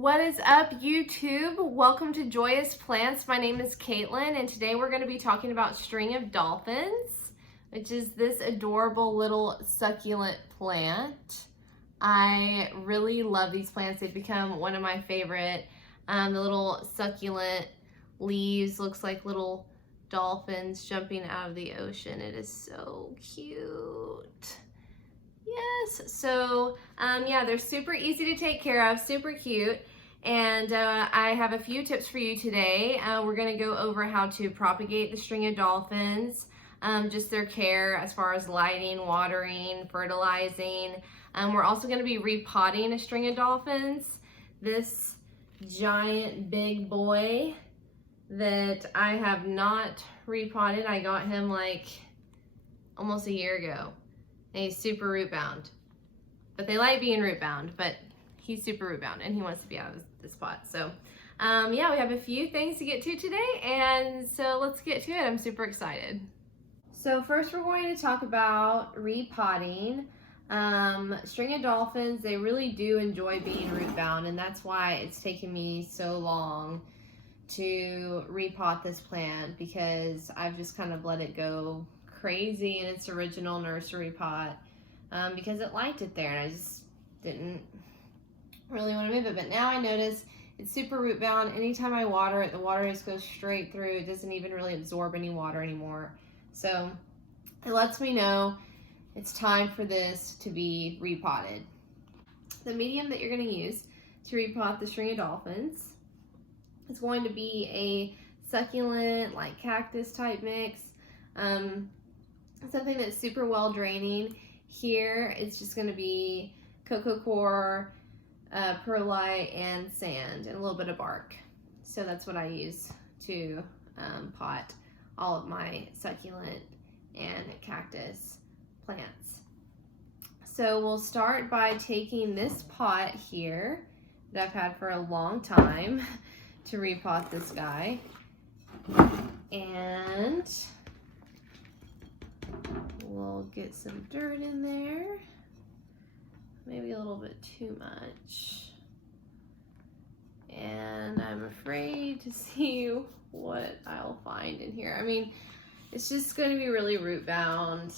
What is up, YouTube? Welcome to Joyous Plants. My name is Caitlin, and today we're going to be talking about string of dolphins, which is this adorable little succulent plant. I really love these plants. They've become one of my favorite. The little succulent leaves looks like little dolphins jumping out of the ocean. It is so cute. Yes, so yeah, they're super easy to take care of, super cute. And I have a few tips for you today. We're gonna go over how to propagate the string of dolphins, just their care as far as lighting, watering, fertilizing. We're also gonna be repotting a string of dolphins. This giant big boy that I have not repotted, I got him like almost a year ago. And he's super root bound, but they like being root bound, but he's super root bound and he wants to be out of this pot. So yeah, we have a few things to get to today, and so let's get to it. I'm super excited. So first we're going to talk about repotting. String of dolphins, they really do enjoy being root bound, and that's why it's taken me so long to repot this plant, because I've just kind of let it go crazy in its original nursery pot because it liked it there and I just didn't really want to move it. But now I notice it's super root bound. Anytime I water it, the water just goes straight through. It doesn't even really absorb any water anymore. So it lets me know it's time for this to be repotted. The medium that you're going to use to repot the string of dolphins is going to be a succulent, like cactus type mix. Something that's super well draining. Here it's just going to be cocoa coir, perlite, and sand, and a little bit of bark. So that's what I use to pot all of my succulent and cactus plants. So we'll start by taking this pot here that I've had for a long time to repot this guy, and we'll get some dirt in there, maybe a little bit too much. And I'm afraid to see what I'll find in here. I mean, it's just going to be really root bound,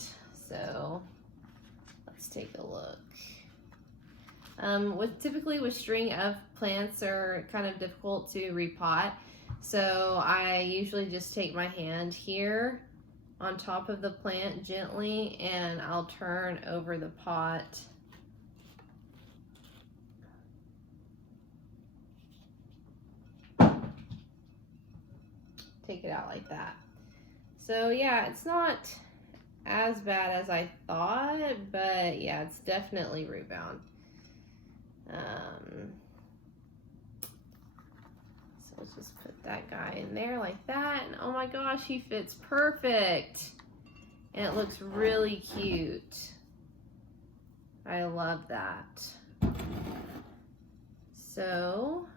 so let's take a look. Typically with string of plants are kind of difficult to repot, so I usually just take my hand here on top of the plant gently, and I'll turn over the pot. Take it out like that. So yeah, it's not as bad as I thought, but yeah, it's definitely root bound. So let's just put that guy in there like that, and oh my gosh, he fits perfect. And it looks really cute. I love that. So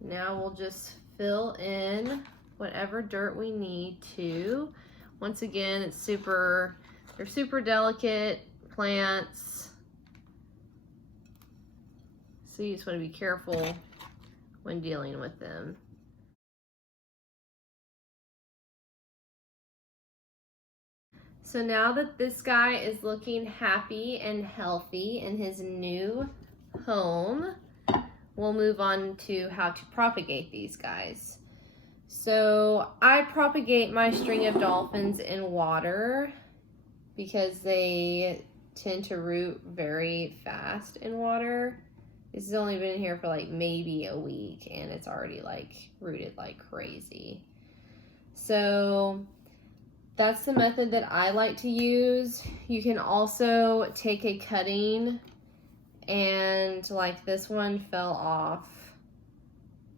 now we'll just fill in whatever dirt we need to. Once again, they're super delicate plants, so you just want to be careful when dealing with them. So now that this guy is looking happy and healthy in his new home, we'll move on to how to propagate these guys. So I propagate my string of dolphins in water because they tend to root very fast in water. This has only been here for like maybe a week, and it's already like rooted like crazy. So that's the method that I like to use. You can also take a cutting, and like this one fell off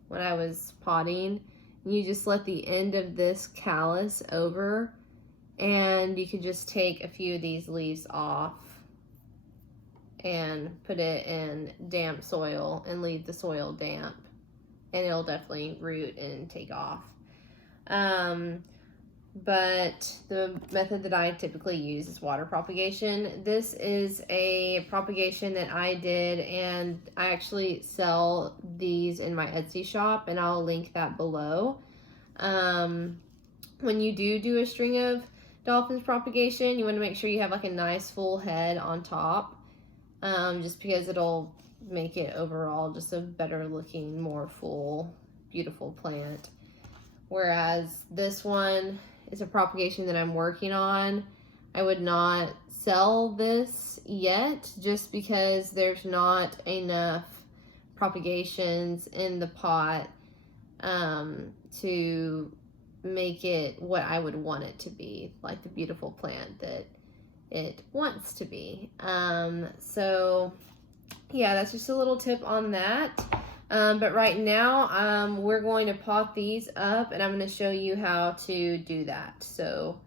when I was potting. You just let the end of this callus over, and you can just take a few of these leaves off and put it in damp soil and leave the soil damp, and it'll definitely root and take off. but the method that I typically use is water propagation. This is a propagation that I did, and I actually sell these in my Etsy shop, and I'll link that below. When you do a string of dolphins propagation, you want to make sure you have like a nice full head on top, just because it'll make it overall just a better looking, more full, beautiful plant. Whereas this one is a propagation that I'm working on. I would not sell this yet just because there's not enough propagations in the pot to make it what I would want it to be, like the beautiful plant that it wants to be. So yeah, that's just a little tip on that. But right now, we're going to pot these up, and I'm going to show you how to do that. So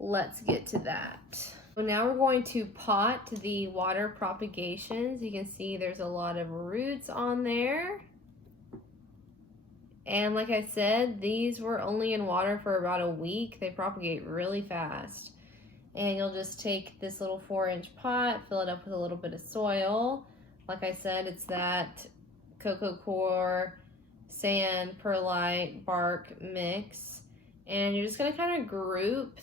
let's get to that. So now we're going to pot the water propagations. You can see there's a lot of roots on there. And like I said, these were only in water for about a week. They propagate really fast. And you'll just take this little 4-inch pot, fill it up with a little bit of soil. Like I said, it's that cocoa coir, sand, perlite, bark mix. And you're just gonna kind of group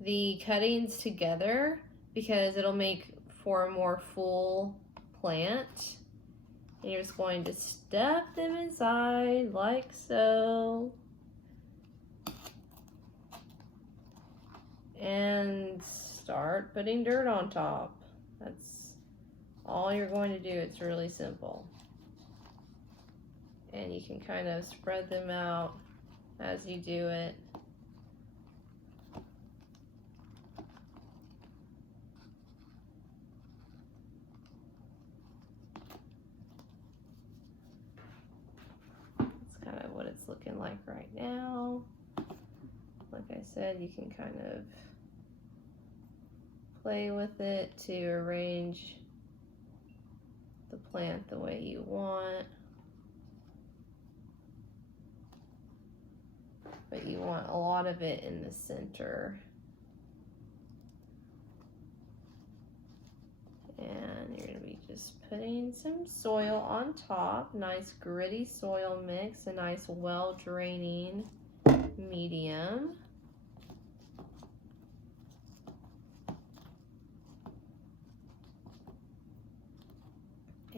the cuttings together because it'll make for a more full plant. And you're just going to stuff them inside like so. And start putting dirt on top. That's all you're going to do. It's really simple. And you can kind of spread them out as you do it. That's kind of what it's looking like right now. Like I said, you can kind of play with it to arrange the plant the way you want. But you want a lot of it in the center. And you're going to be just putting some soil on top. Nice gritty soil mix, a nice well draining medium.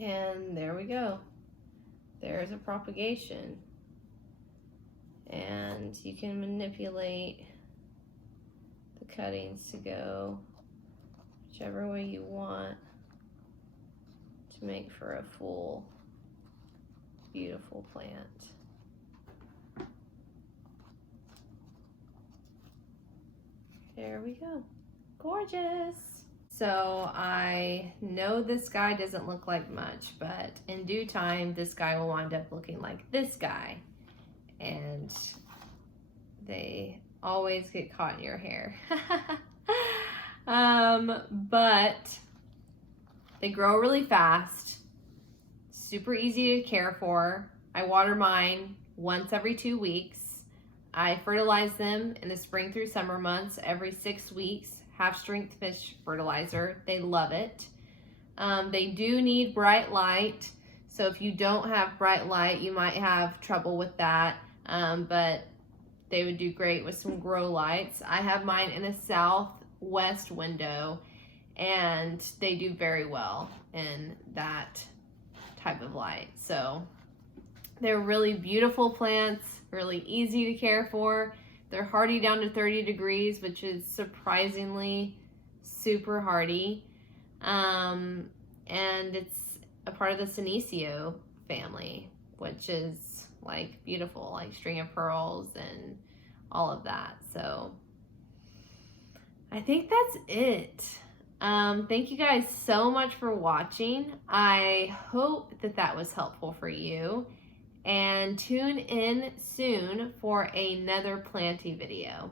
And there we go. There's a propagation. And you can manipulate the cuttings to go whichever way you want to make for a full, beautiful plant. There we go. Gorgeous. So I know this guy doesn't look like much, but in due time, this guy will wind up looking like this guy. And they always get caught in your hair. But they grow really fast, super easy to care for. I water mine once every 2 weeks. I fertilize them in the spring through summer months every 6 weeks, half-strength fish fertilizer. They love it. They do need bright light, so if you don't have bright light, you might have trouble with that, but they would do great with some grow lights. I have mine in a southwest window, and they do very well in that type of light. So they're really beautiful plants, really easy to care for. They're hardy down to 30 degrees, which is surprisingly super hardy. And it's a part of the Senecio family, which is like beautiful, like string of pearls and all of that. So I think that's it. Thank you guys so much for watching. I hope that that was helpful for you. And tune in soon for another planty video.